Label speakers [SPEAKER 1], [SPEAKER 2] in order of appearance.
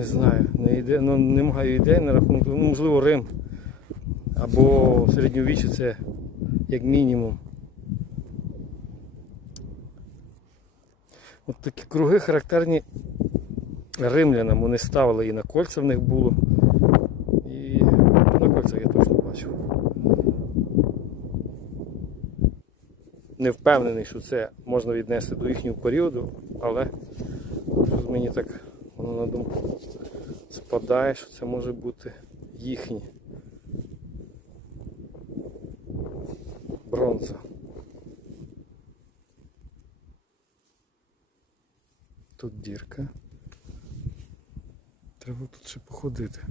[SPEAKER 1] Не знаю, не йде, ну, не маю ідей на рахунок, ну, можливо, Рим. Або середньовіччя це як мінімум. От такі круги характерні римлянам. Вони ставили і на кольця в них було. І на кольцях я точно бачив. Не впевнений, що це можна віднести до їхнього періоду, але мені так воно на думку спадає, що це може бути їхні. Бронза. Тут дірка. Треба тут ще походити.